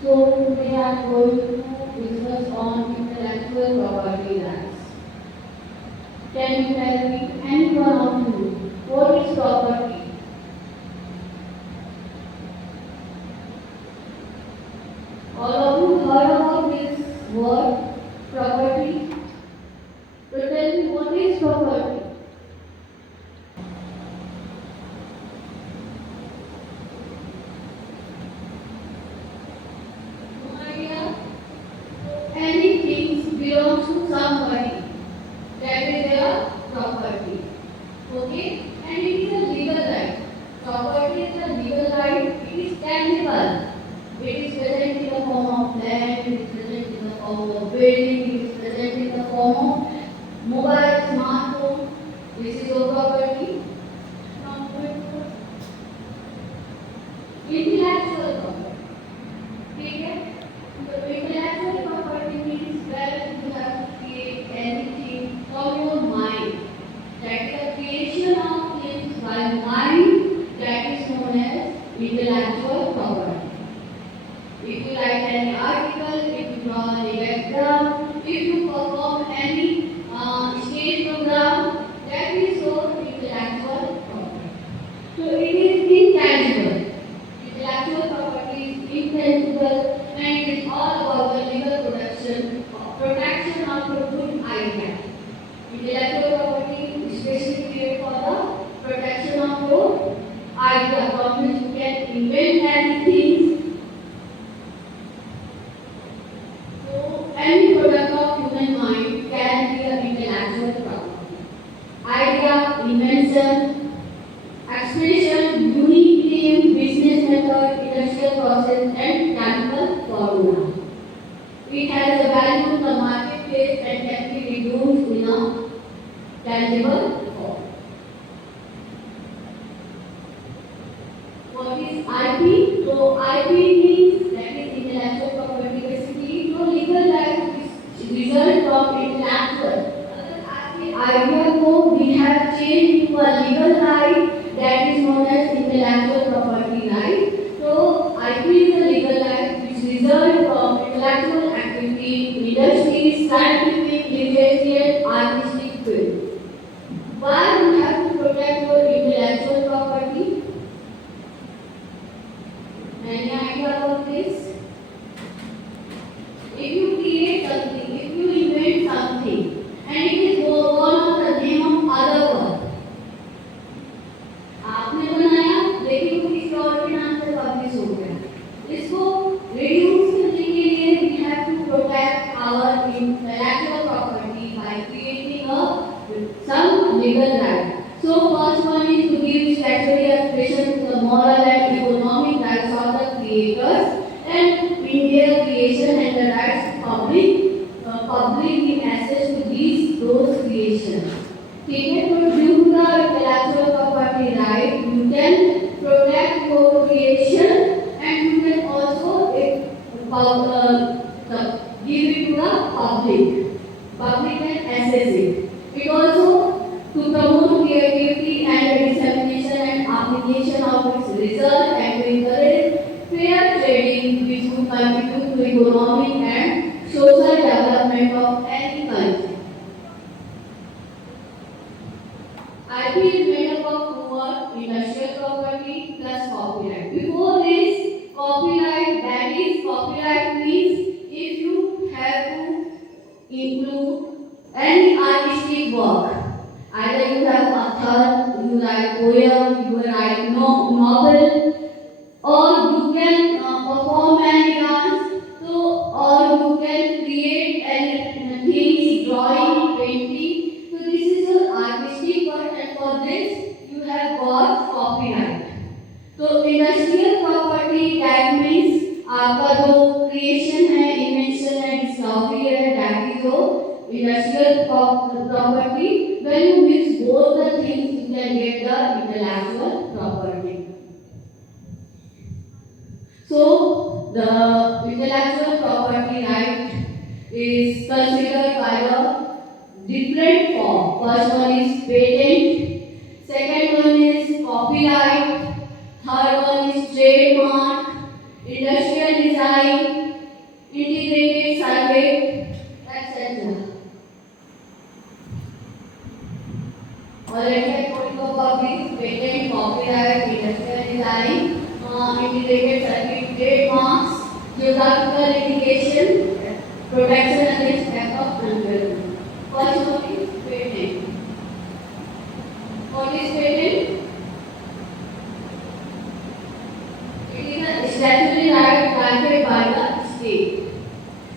So today I am going to discuss on intellectual property rights. Can you tell me, any one of you, what is property? All of you heard about this word, property? So tell me, what is property? No idea? Any things belongs to somebody. That is their property. Okay? And it is a legal right. Property is a legal right. It is tangible. It is present in the form of land, it is present in the form of building, it is present in the form of mobile, smartphone. This is your property. Intellectual property. Okay? So intellectual property means where you have to create anything from your mind. That is the creation of things by mind, that is known as intellectual property. If you write any article, if you draw any diagram, if you perform any stage program, that is your intellectual property. So it is intangible. Intellectual property is intangible and it is all about the legal protection of a good idea. Intellectual property is especially created for the protection of your idea, from which you can invent anything. So any product of human mind can be an intellectual property. Idea, invention, expression, unique claim, business method, industrial process, and chemical formula. It has a value in the marketplace and can be reduced in a tangible form. What is IP? So IP means, that is intellectual property. Basically, your legal right is result from intellectual. Idea को we have changed to a legal right, that is known as intellectual property right. So IP is a legal right which result from intellectual activity, industry, scientific, literary, artistic field. Why you have to protect your intellectual property? Any idea about this? If you create something, if you invent something, and it is one of the name of other one, आपने बनाया लेकिन वो किसी और के नाम से publish हो गया, इसको रिड्यूस करने के लिए we have to protect our intellectual property by creating some legal right. So first one is to give statutory expression to the moral and economic rights of the creators and in their creation and the rights to public in access to those creations. ठीक है, तो due to the intellectual property right, you can protect your creation and you can also give it to the public can access it. It also to promote creativity and dissemination and application of its result and to encourage fair trading which would contribute to economic and social development of any country. IP is made up of what? Industrial property plus copyright. Before this, copyright, that is, copyright means if you have to include any artistic work, either you have author, you write poem, you write novel, or you can perform any dance, so or you can create any things, drawing, painting. So this is your artistic work, and for this you have got copyright. तो industrial property that means आपका जो creation है, invention है, discovery है, that is your industrial property. When you mix both the things you can get the intellectual property. So the intellectual property right is considered by a different form. First one is patent, second one is copyright, third one is trademark, industrial design, geographical indication, protection against act of unwelcome. First one is patent. What is patent? It is a statutory right granted by the state.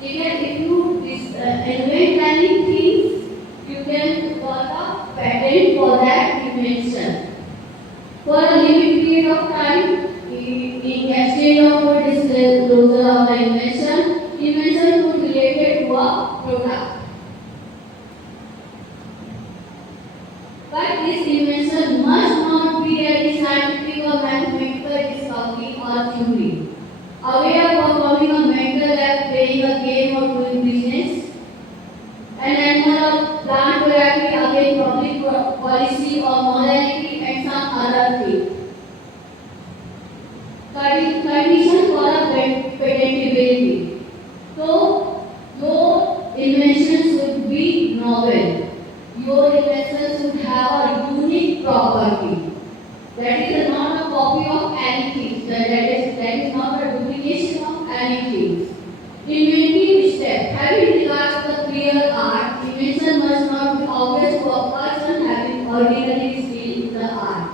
If you invent many things, you can got a patent for that invention. For a limited period of time, in exchange of a disclosure of the invention would related to a product. But this invention must not be a scientific or mathematical discovery or theory. A way of performing a mental act, playing a game, or doing business, an animal or plant therapy against public policy or morality and some other thing. Condition for a patentability. So, your invention should be novel. Your invention should have a unique property. That is not a copy of anything. That is not a duplication of anything. Inventive step. Having regard to the clear art, invention must not be obvious to a person having ordinary skill in the art.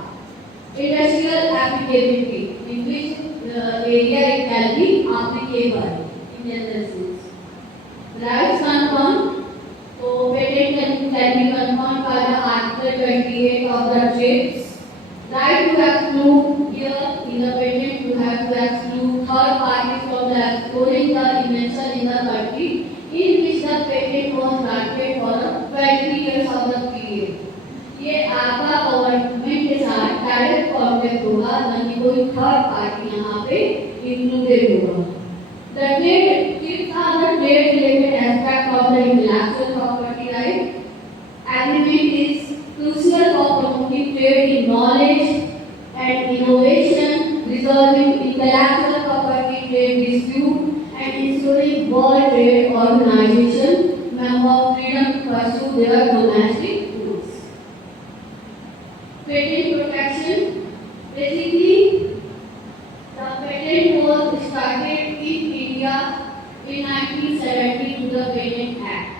Industrial applicability, in which area it can be applicable in general sense. Rights confirmed. So patent can be confirmed by the Article 28 of the TRIPS. Right to exclude, here in the patent you have to exclude third parties from the exploring the invention in the country in which the patent was granted for 20 years of the period. ये आपका government के साथ direct contact होगा, न कि कोई third party यहाँ पे इंक्लूडेड होगा. The TRIPS are the trade related aspect of the intellectual property right. Agreement is crucial for promoting trade in knowledge and innovation, resolving intellectual property trade dispute, and ensuring World Trade Organization member freedom to pursue their domestic goods. Patent protection. Basically, the patent was started in India in 1970 through the Patent Act,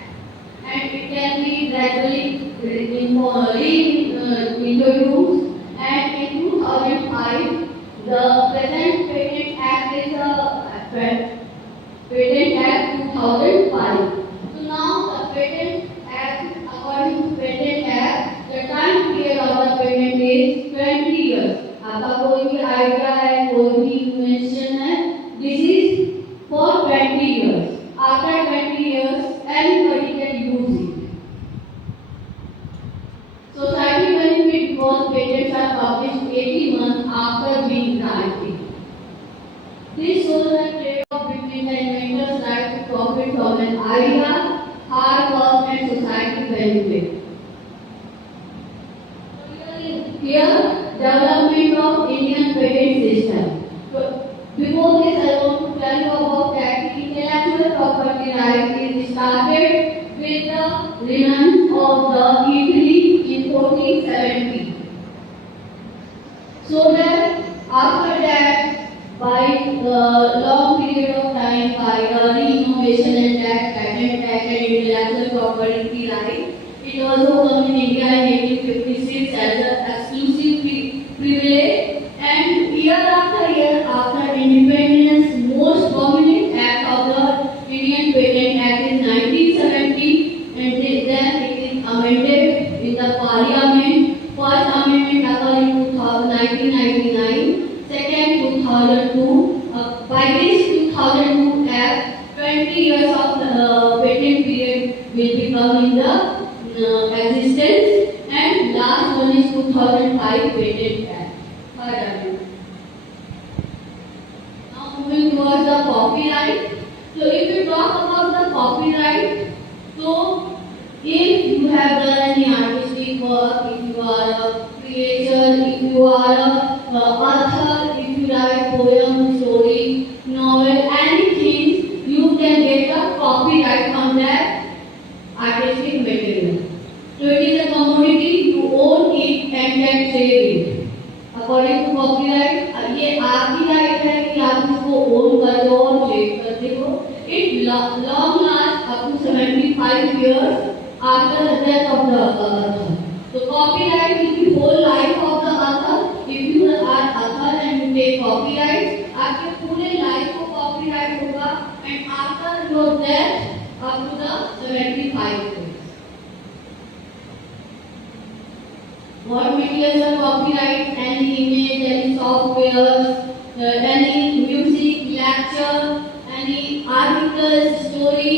and it can be gradually introduced. And in 2005, the present Patent Act is the Patent Act 2005. So now the Patent Act, according to Patent Act, the time period of the patent is 20 years. आपका कोई भी idea है, कोई भी invention है, this is for 20 years. After 20 years, anybody can use it. Society benefit because patents are published 80 months after being granted. This shows the trade-off between the inventor's right to profit from an idea, hard work, and society benefit. Here, development of Indian patent system. So, before this, I want to tell you about that intellectual property right is started with the renounce of the Italy in 1470. So that after that, by long period of time, by the innovation and that patent act and intellectual property right, it also come in India in 1856 as an exclusive privilege, and year after year after independence, most prominent act of the Indian Patent Act is 1970, and then it is amended in the Parliament. First amendment occurred in 1999, second 2002. By this 2002 Act, 20 years of patent period will become in the existence, and last one is 2005 Patent Act. Now moving towards the copyright. So if you talk about the copyright, so if you have done any artistic work, if you are a creator, if you are a author, if you write poem, story, novel, anything, you can get a copyright from that artistic material. So it is a commodity, you own it and can trade it. According to copyright, ये आपकी right है कि आप इसको own कर दो और trade कर long last up to 75 years after the death of the author. So copyright will be whole life of the author. If you are author and you take copyright, आपके पूरे life को copyright होगा and after your death up to the 75 years. What materials are copyright? Any image, any software, any music, lecture, any article, story,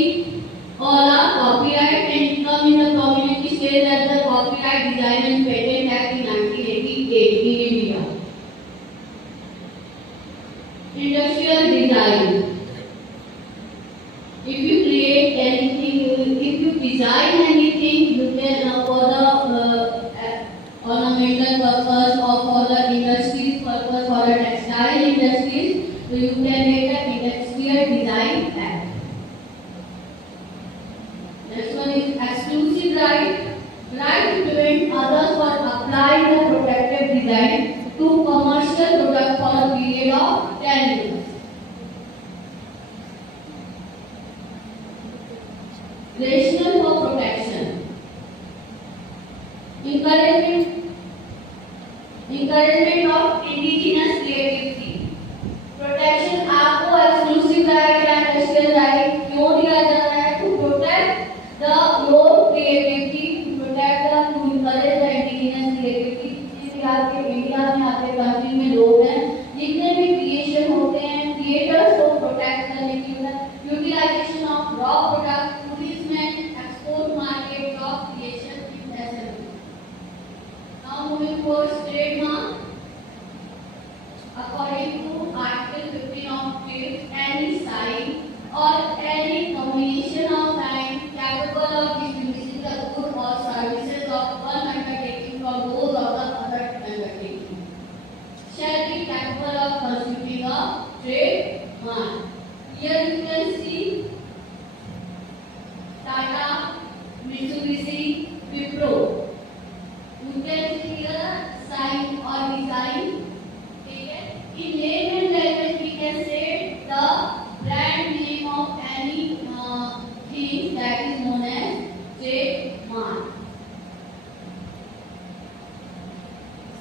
all are copyright and come in the community stage as the Copyright Design and Patent Act in 1988 in India. Industrial design. If you create anything, if you design anything, you can for the ornamental purpose or for the industries purpose, for the textile industries, so you can make an industrial design act. Next one is exclusive right. Right to prevent others from applying the protected design to commercial product for a period of 10 years. Rationale for protection. Encouragement of indigenous creativity. Protection आपको exclusive right या industrial right क्यों दिया जा रहा है? To protect the your creativity, to protect the, to encourage the indigenous creativity. जितने आपके India में आपके कंट्री में लोग हैं, जितने भी क्रिएशन होते हैं, क्रिएटर्स को प्रोटेक्ट करने की utilization of raw product, tourism, export market, job creation in SME. Now moving towards trademark. According to Article 15 of trade, any sign or any combination of signs capable of distinguishing the good or services of one undertaking from those of the other undertaking shall be capable of constituting a trademark. Here you can see Tata, Mitsubishi, Wipro. You can see here sign or design. In layman language, we can say the brand name of any thing that is known as trademark.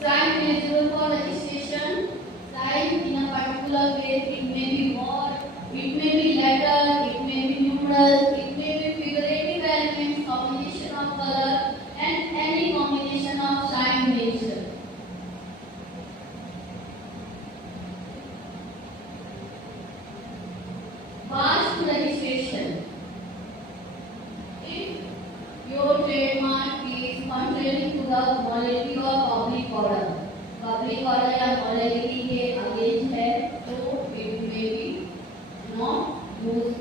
Sign eligible for registration. Sign in a particular case, it may be word, it may be letter, it may be numerals, it may be figurative elements, combination of color, and any combination of sign nature. Pass to registration. If your trademark is contrary to the morality or public order या morality के against है, तो it may be not used.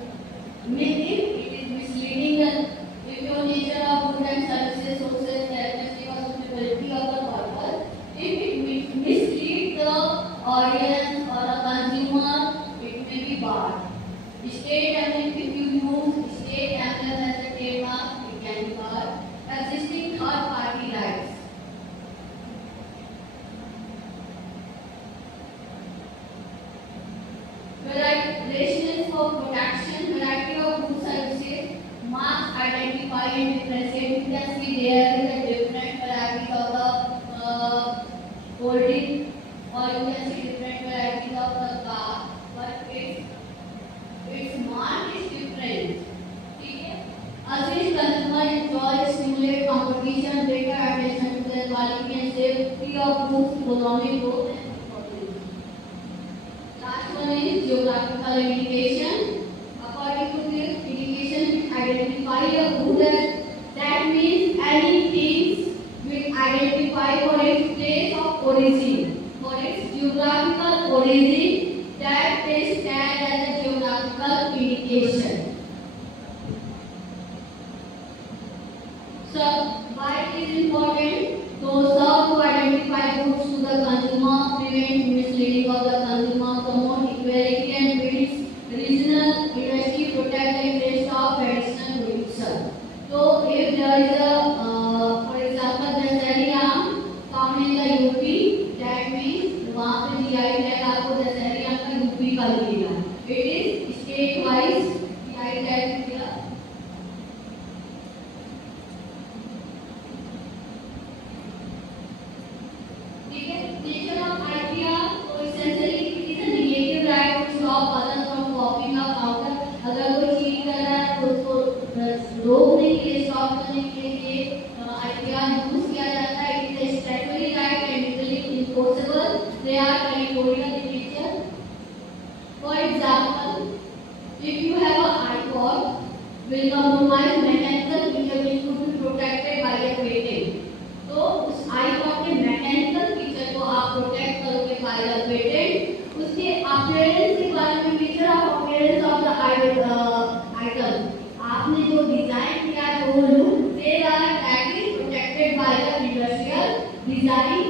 If it is misleading and if your nature of goods and services, sources, characteristic or suitability of the purpose, if it misleads the audience or the consumer, it may be barred. State emblem, if you use state emblem as a trademark, it can be barred. Existing third-party rights. Rationale for protection. Variety of goods services. Marks identify and differentiate. You can see there is a different variety of the holding, or you can see different varieties of the car, but its mark is different. Assist consumer enjoy stimulate competition, greater attention to the quality and safety of goods, economic growth and profitability. Last one is geographical indication. According to this indication, identify a good, that means any things will identify for its place of origin, for its geographical origin, that is stand as a geographical indication. So why it is important? So serve to identify goods to the consumer, prevent misleading of the consumer, promote equality and builds regional industry, protect the interest of traditional producer. So if there is a, for example, the Dasheri found in the UP, that means वहाँ पे GI tag आपको Dasheri का UP का मिलेगा. It is state wise record करने के लिए IPR use किया जाता है. It is statutory right and legally impossible. They are territorial in nature. For example, if you have a iPod, will compromise mechanical feature which could be protected by a patent. तो उस iPod के mechanical feature को आप protect करोगे by the patent. उसके appearance के बारे में feature of appearance of the item. आपने जो डिजाइन किया है वो लुक दे रहा है that is protected by the industrial design.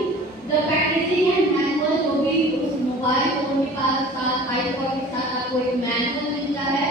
The packaging and manual जो भी उस मोबाइल फोन के साथ iPod के साथ आपको एक मैनुअल मिलता है